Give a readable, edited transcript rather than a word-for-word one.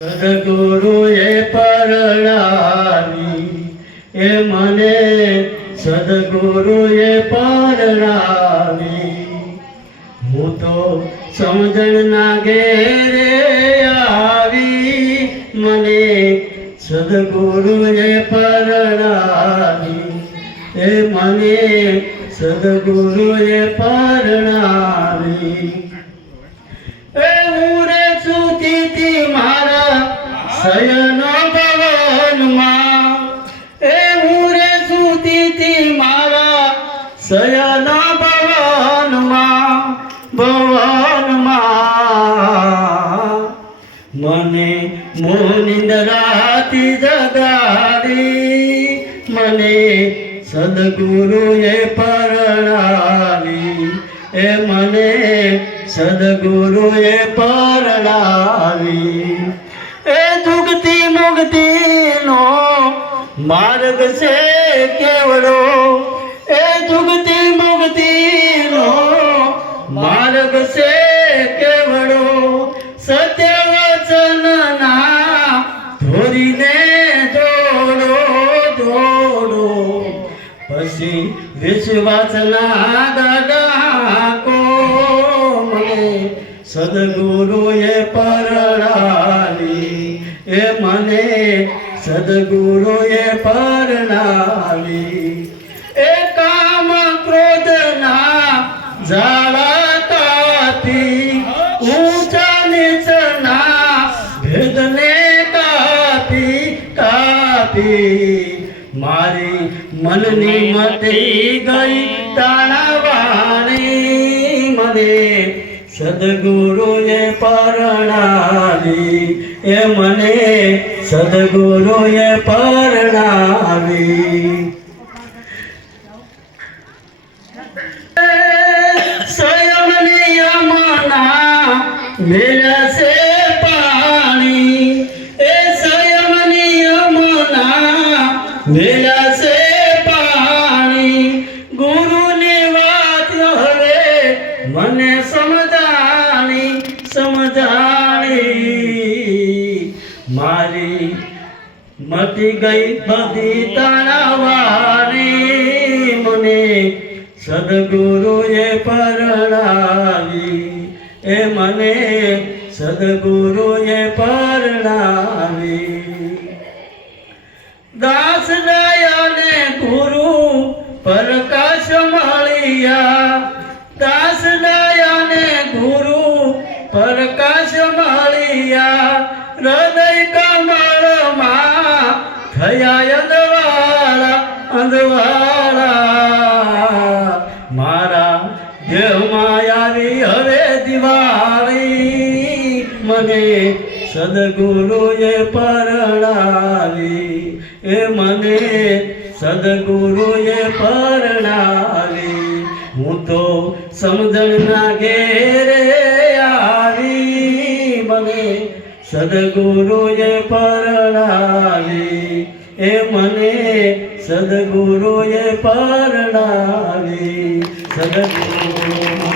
સદગુરુએ પરણાવી એ મને સદગુરુએ પરણાવી હું તો સમજણના ઘેરે આવી મને સદગુરુએ પરણાવી એ મને સદગુરુએ પરણાવી એ હું રે સુતી મારા શયન ભવનમાં એ હું રે સુતી મારા શયન ભવનમાં મને નિંદરાથી જગાડી મને સદગુરુએ પરણાવી એ મને સદગુરુએ પરણાવી એ જુગતી મુક્તિનો માર્ગ છે કેવડો એ જુગતી મુક્તિનો માર્ગ છે કેવડો સત્ય વચનના ધોરીને જોડો પછી વિશ્વાસના દાડા સદગુરુએ પરણાવી એ મને સદગુરુએ પરણાવી એ કામ ક્રોધના જાળાતાથી ઊંચા નીચના ભેદને કાપી મારી મનની મતી ગઈ તાણાવાણી મને સદગુરુએ પરણાવી એ મને સદગુરુએ પરણાવી સ્વયં નિયમના મેળશે પાણી એ સ્વયં નિયમના મેળશે પાણી ગુરુની વાત હવે મને સમજાણી મારી મટી ગઈ બધી તાણાવાણી મને સદગુરુએ પરણાવી એ મને સદગુરુએ પરણાવી દાસ દયાને ગુરુ પ્રકાશ મળ્યા દાસ દયાને ગુરુ પ્રકાશ મળ્યા હૃદય કમળમાં થયા અંધવાળા મારા દેહમાં આવી હવે દિવાળી મને સદગુરુએ પરણાવી એ મને સદગુરુએ પરણાવી હું તો સમજણના ઘેરે આવી મને સદગુરુએ પરણાવી એ મને સદગુરુએ પરણાવી સદગુરુ